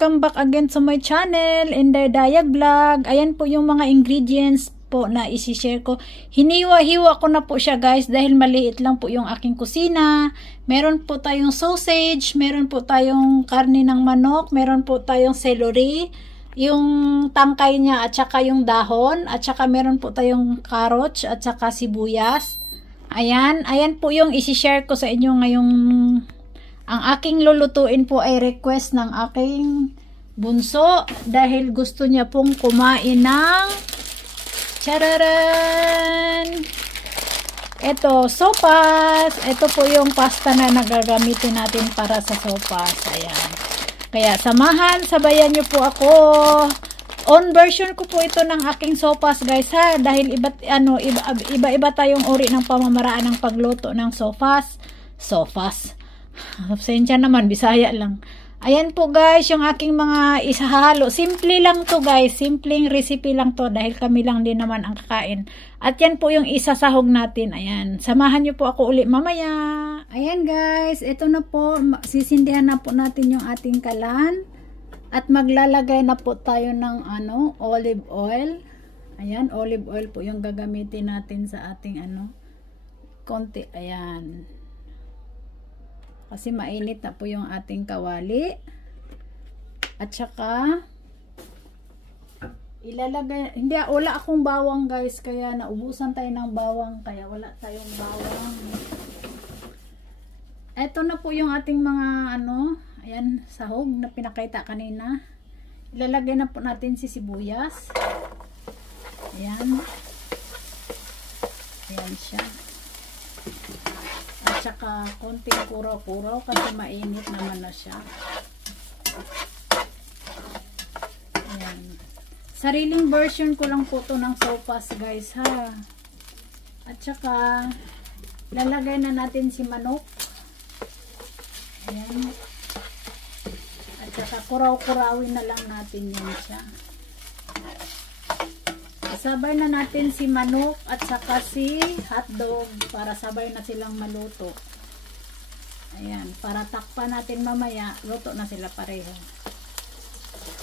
welcome back again to my channel, Inday Dayag Vlog. Ayan po yung mga ingredients po na isi-share ko. Hiniwa-hiwa ko na po siya guys dahil maliit lang po yung aking kusina. Meron po tayong sausage, meron po tayong karne ng manok, meron po tayong celery, yung tangkay niya at saka yung dahon, at saka meron po tayong carrots at saka sibuyas. Ayan po yung isi-share ko sa inyo ngayong. Ang aking lulutuin po ay request ng aking bunso dahil gusto niya pong kumain ng chararan! Ito, sopas. Ito po yung pasta na nagagamitin natin para sa sopas. Ayan. Kaya sabayan niyo po ako. On version ko po ito ng aking sopas guys ha, dahil iba-iba tayong uri ng pamamaraan ng pagluto ng sopas. Pasensya naman, Bisaya lang. Ayan po guys, yung aking mga isahalo. Simple lang to guys. Simpleng recipe lang to dahil kami lang din naman ang kakain. At yan po yung isasahog natin. Ayan. Samahan nyo po ako ulit mamaya. Ayan guys, ito na po. Sisindihan na po natin yung ating kalan. At maglalagay na po tayo ng olive oil. Ayan, olive oil po yung gagamitin natin sa ating konti. Ayan. Kasi mainit na po yung ating kawali. At saka ilalagay, wala akong bawang guys, kaya naubusan tayo ng bawang, kaya wala tayong bawang. Ito na po yung ating mga ayan, sahog na pinakita kanina. Ilalagay na po natin si sibuyas. Ayan. Ayan siya. At saka konting kuraw-kuraw kasi mainit naman na siya. Ayan. Sariling version ko lang po to ng sopas guys ha. At saka lalagay na natin si manok. Ayan. At saka kuraw-kurawin na lang natin yan siya. Sabay na natin si manok at saka si hotdog para sabay na silang maluto. Ayan, para takpan natin mamaya, luto na sila pareho.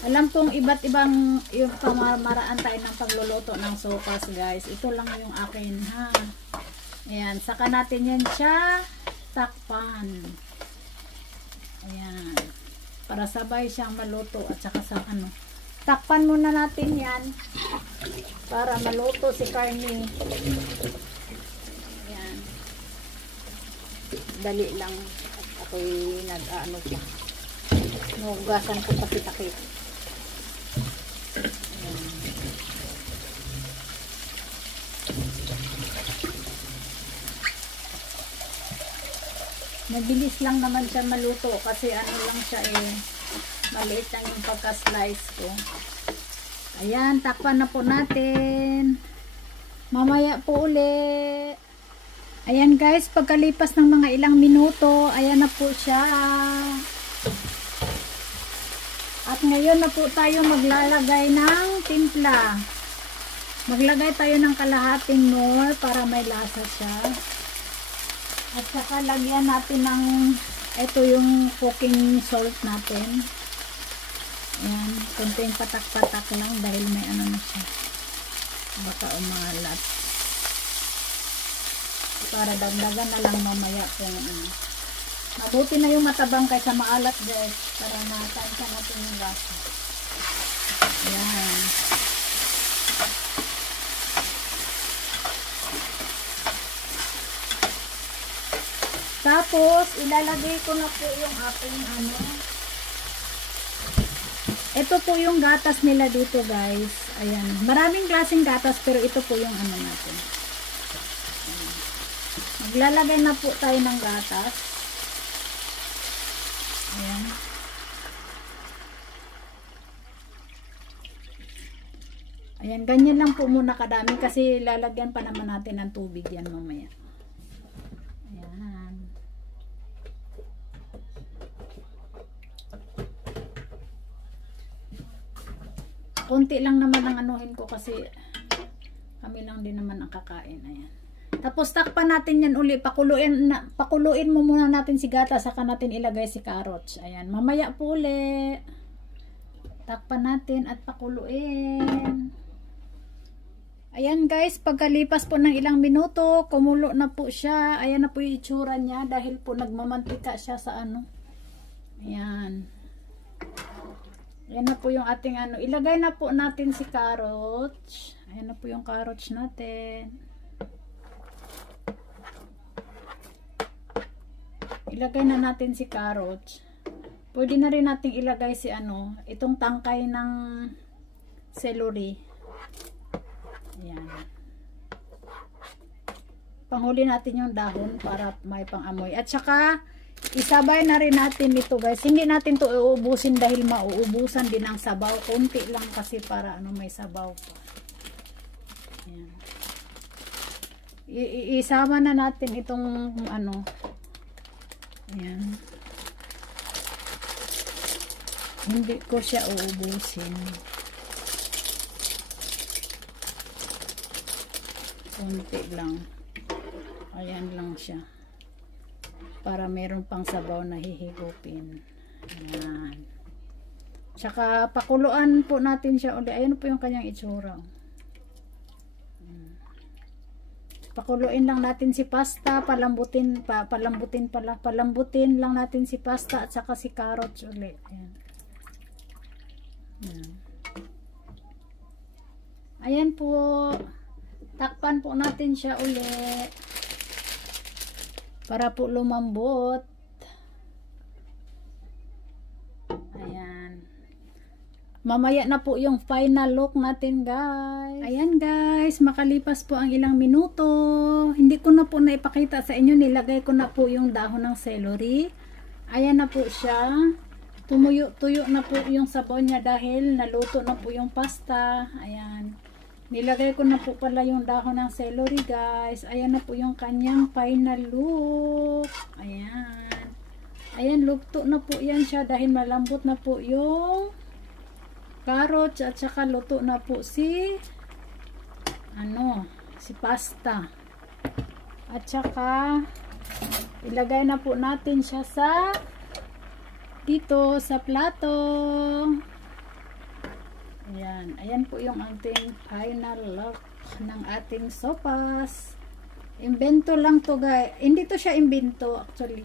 Alam kong iba't ibang yung pamamaraan tayo ng pagluluto ng sopas guys. Ito lang yung akin ha. Ayan, saka natin yan siya takpan. Ayan, para sabay siyang maluto at saka sa takpan muna natin yan para maluto si karne. Ayan. Dali lang. Ako'y pa. Nugasan ko kasi takip. Ayan. Mabilis lang naman siya maluto kasi lang siya maliit lang yung pagka-slice ko. Ayan, takpan na po natin. Mamaya po uli. Ayan guys, pagkalipas ng mga ilang minuto, ayan na po siya. At ngayon na po tayo maglalagay ng timpla. Maglagay tayo ng kalahating nor para may lasa siya. At saka lagyan natin ng ito yung cooking salt natin. Ayan, konting patak-patak lang dahil may na siya. Baka umalat. Para dagdagan na lang mamaya kung mabuti na yung matabang kaysa maalat guys. Para nakaisa natin yung lasa. Ayan. Tapos, ilalagay ko na po yung ating ito po yung gatas nila dito guys. Ayan. Maraming klaseng gatas pero ito po yung natin. Ayan. Maglalagay na po tayo ng gatas. Ayan. Ayan. Ganyan lang po muna kadami kasi lalagyan pa naman natin ng tubig yan mamaya. Konti lang naman ang anuhin ko kasi kami lang din naman ang kakain. Ayan. Tapos takpan natin yan uli. Pakuluin mo muna natin si gata, saka natin ilagay si carrots. Ayan. Mamaya po uli. Takpan natin at pakuluin. Ayan guys, pagkalipas po ng ilang minuto, kumulo na po siya. Ayan na po yung itsura niya dahil po nagmamantika siya sa ano. Ayan. Ayan na po yung ating ano. Ilagay na po natin si carrots. Ayan na po yung carrots natin. Ilagay na natin si carrots. Pwede na rin natin ilagay si ano, itong tangkay ng celery. Ayan. Panghuli natin yung dahon para may pang-amoy. At saka, isabay na rin natin ito guys. Hindi natin to uubusin dahil mauubusan din ang sabaw. Kunti lang kasi para ano may sabaw pa. Ayan. Isama na natin itong ano. Ayan. Hindi ko siya uubusin. Kunti lang. Ayan lang siya. Para meron pang sabaw na hihigupin. Ayan. Tsaka pakuluan po natin siya ulit. Ayan po yung kanyang itsura. Pakuluin lang natin si pasta. Palambutin lang natin si pasta at saka si carrots ulit. Ayan. Ayan. Ayan po. Takpan po natin siya ulit para po lumambot. Ayan. Mamaya na po yung final look natin guys. Ayan guys, makalipas po ang ilang minuto. Hindi ko na po naipakita sa inyo. Nilagay ko na po yung dahon ng celery. Ayan na po siya. Tumuyo-tuyo na po yung sabaw niya dahil naluto na po yung pasta. Ayan. Nilagay ko na po pala yung dahon ng celery guys. Ayan na po yung kanyang final look. Ayan. Ayan, luto na po yan siya dahil malambot na po yung carrots at saka luto na po si si pasta. At saka ilagay na po natin siya dito sa plato. Ayan. Ayan po yung ating final look ng ating sopas. Imbento lang to guys. Hindi to siya imbento actually.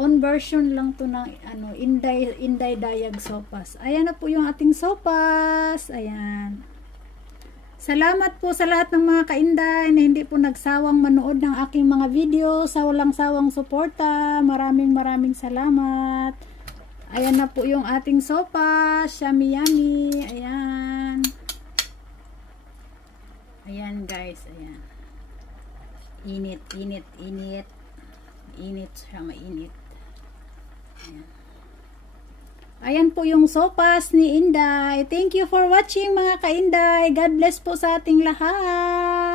On version lang to ng Inday Dayag sopas. Ayan na po yung ating sopas. Ayan. Salamat po sa lahat ng mga kainday na hindi po nagsawang manood ng aking mga video. Sa walang sawang suporta. Maraming salamat. Ayan na po yung ating sopas. Yummy yummy. Ayan. Ayan guys. Ayan. Init. Init siya, mainit. Ayan. Ayan po yung sopas ni Inday. Thank you for watching mga kainday. God bless po sa ating lahat.